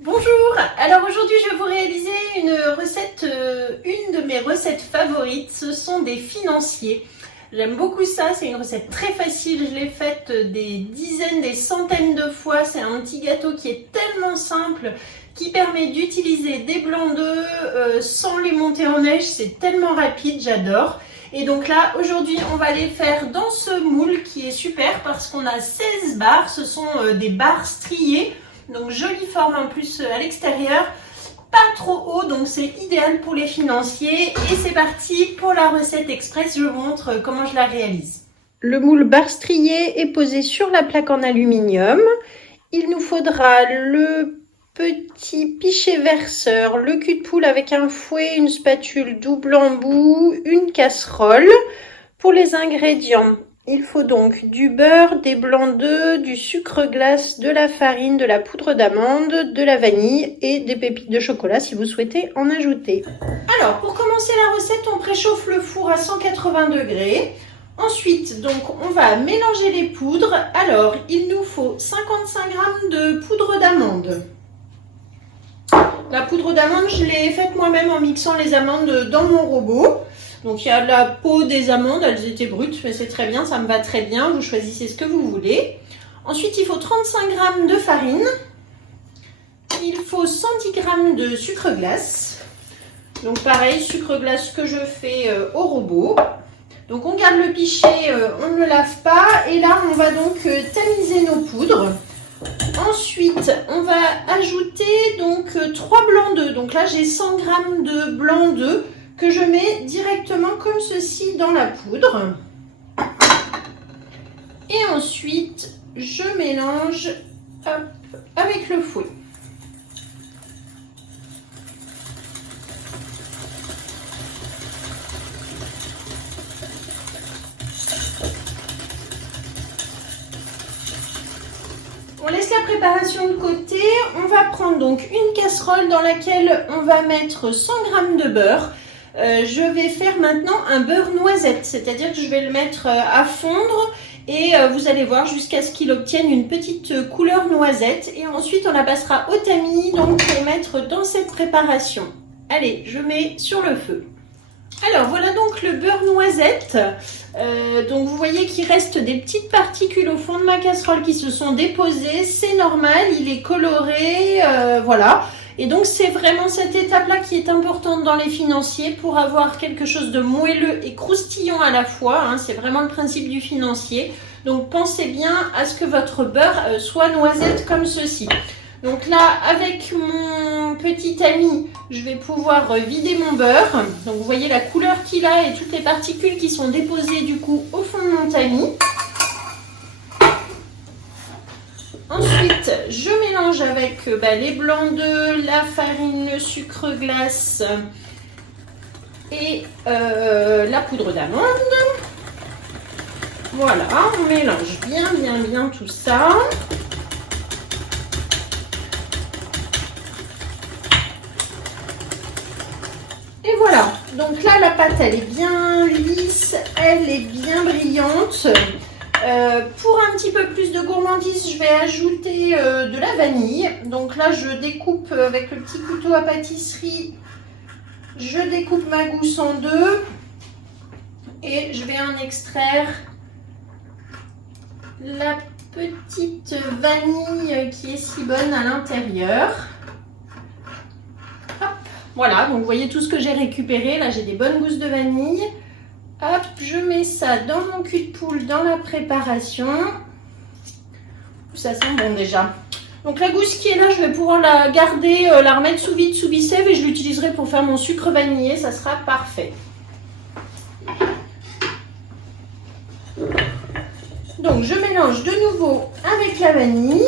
Bonjour, alors aujourd'hui je vais vous réaliser une recette, une de mes recettes favorites, ce sont des financiers. J'aime beaucoup ça, c'est une recette très facile, je l'ai faite des dizaines, des centaines de fois. C'est un petit gâteau qui est tellement simple, qui permet d'utiliser des blancs d'œufs sans les monter en neige, c'est tellement rapide, j'adore. Et donc là, aujourd'hui, on va les faire dans ce moule qui est super parce qu'on a 16 barres, ce sont des barres striées. Donc jolie forme en plus à l'extérieur, pas trop haut, donc c'est idéal pour les financiers. Et c'est parti pour la recette express, je vous montre comment je la réalise. Le moule barre strié est posé sur la plaque en aluminium. Il nous faudra le petit pichet verseur, le cul de poule avec un fouet, une spatule double embout, une casserole. Pour les ingrédients, il faut donc du beurre, des blancs d'œufs, du sucre glace, de la farine, de la poudre d'amande, de la vanille et des pépites de chocolat si vous souhaitez en ajouter. Alors, pour commencer la recette, on préchauffe le four à 180 degrés. Ensuite, donc, on va mélanger les poudres. Alors, il nous faut 55 g de poudre d'amande. La poudre d'amande, je l'ai faite moi-même en mixant les amandes dans mon robot. Donc il y a la peau des amandes, elles étaient brutes, mais c'est très bien, ça me va très bien. Vous choisissez ce que vous voulez. Ensuite, il faut 35 g de farine. Il faut 110 g de sucre glace. Donc pareil, sucre glace que je fais au robot. Donc on garde le pichet, on ne le lave pas. Et là, on va donc tamiser nos poudres. Ensuite, on va ajouter donc 3 blancs d'œufs. Donc là, j'ai 100 g de blanc d'œufs que je mets directement comme ceci dans la poudre. Et ensuite, je mélange avec le fouet. On laisse la préparation de côté. On va prendre donc une casserole dans laquelle on va mettre 100 g de beurre. Je vais faire maintenant un beurre noisette, c'est-à-dire que je vais le mettre à fondre et vous allez voir jusqu'à ce qu'il obtienne une petite couleur noisette. Et ensuite, on la passera au tamis donc pour mettre dans cette préparation. Allez, je mets sur le feu. Alors voilà donc le beurre noisette. Donc vous voyez qu'il reste des petites particules au fond de ma casserole qui se sont déposées. C'est normal, il est coloré, voilà. Et donc c'est vraiment cette étape-là qui est importante dans les financiers pour avoir quelque chose de moelleux et croustillant à la fois. Hein, c'est vraiment le principe du financier. Donc pensez bien à ce que votre beurre soit noisette comme ceci. Donc là, avec mon petit tamis, je vais pouvoir vider mon beurre. Donc vous voyez la couleur qu'il a et toutes les particules qui sont déposées du coup au fond de mon tamis. Ensuite, je mélange avec les blancs d'œufs, la farine, le sucre glace et la poudre d'amande. Voilà, on mélange bien tout ça. Et voilà, donc là la pâte elle est bien lisse, elle est bien brillante. Pour un petit peu plus de gourmandise, je vais ajouter de la vanille. Donc là, je découpe avec le petit couteau à pâtisserie. Je découpe ma gousse en deux. Et je vais en extraire la petite vanille qui est si bonne à l'intérieur. Voilà, donc vous voyez tout ce que j'ai récupéré. Là, j'ai des bonnes gousses de vanille. Hop, je mets ça dans mon cul de poule dans la préparation. Ça sent bon déjà. Donc la gousse qui est là, je vais pouvoir la garder, la remettre sous vide, sous bissève et je l'utiliserai pour faire mon sucre vanillé. Ça sera parfait. Donc je mélange de nouveau avec la vanille.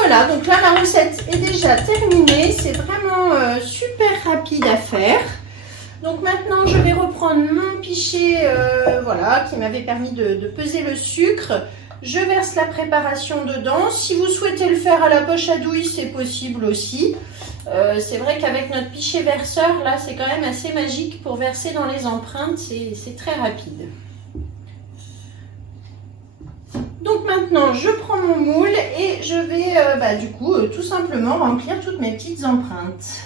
Voilà, donc là la recette est déjà terminée, c'est vraiment super rapide à faire. Donc maintenant je vais reprendre mon pichet voilà, qui m'avait permis de peser le sucre. Je verse la préparation dedans. Si vous souhaitez le faire à la poche à douille, c'est possible aussi. C'est vrai qu'avec notre pichet verseur, là c'est quand même assez magique pour verser dans les empreintes, c'est très rapide. Donc maintenant, je prends mon moule et je vais du coup tout simplement remplir toutes mes petites empreintes.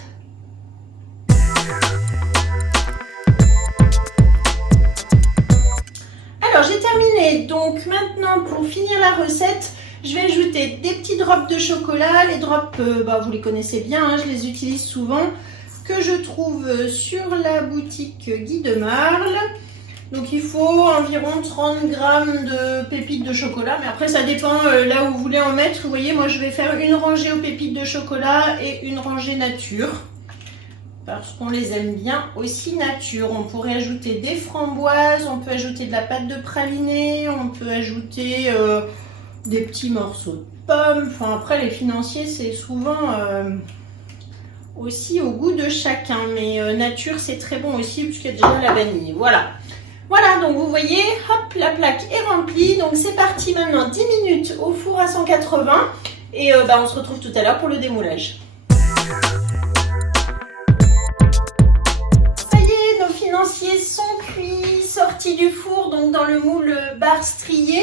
Alors j'ai terminé, donc maintenant pour finir la recette, je vais ajouter des petits drops de chocolat. Les drops, vous les connaissez bien, hein, je les utilise souvent, que je trouve sur la boutique Guy de Marle. Donc il faut environ 30 grammes de pépites de chocolat, mais après ça dépend là où vous voulez en mettre. Vous voyez, moi je vais faire une rangée aux pépites de chocolat et une rangée nature, parce qu'on les aime bien aussi nature. On pourrait ajouter des framboises, on peut ajouter de la pâte de praliné, on peut ajouter des petits morceaux de pommes. Enfin après les financiers c'est souvent aussi au goût de chacun, mais nature c'est très bon aussi puisqu'il y a déjà la vanille. Voilà, donc vous voyez, hop, la plaque est remplie. Donc c'est parti maintenant, 10 minutes au four à 180 et on se retrouve tout à l'heure pour le démoulage. Ça y est, nos financiers sont cuits, sortis du four, donc dans le moule barre strié.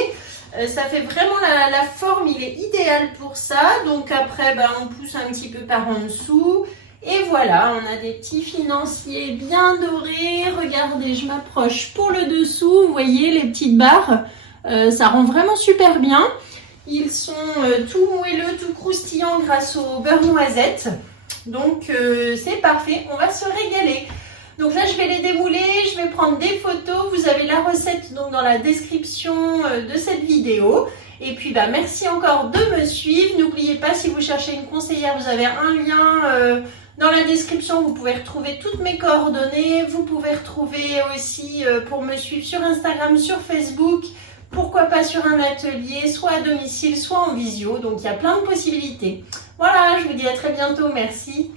Ça fait vraiment la forme, il est idéal pour ça. Donc après, on pousse un petit peu par en dessous. Et voilà, on a des petits financiers bien dorés. Regardez, je m'approche pour le dessous. Vous voyez les petites barres, ça rend vraiment super bien. Ils sont tout moelleux, tout croustillants grâce au beurre noisette. Donc c'est parfait, on va se régaler. Donc là, je vais les démouler, je vais prendre des photos. Vous avez la recette donc dans la description de cette vidéo. Et puis merci encore de me suivre. N'oubliez pas, si vous cherchez une conseillère, vous avez un lien dans la description. Vous pouvez retrouver toutes mes coordonnées. Vous pouvez retrouver aussi pour me suivre sur Instagram, sur Facebook. Pourquoi pas sur un atelier, soit à domicile, soit en visio. Donc il y a plein de possibilités. Voilà, je vous dis à très bientôt. Merci.